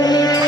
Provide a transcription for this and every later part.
Yeah. Mm -hmm.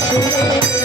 Thank okay. you.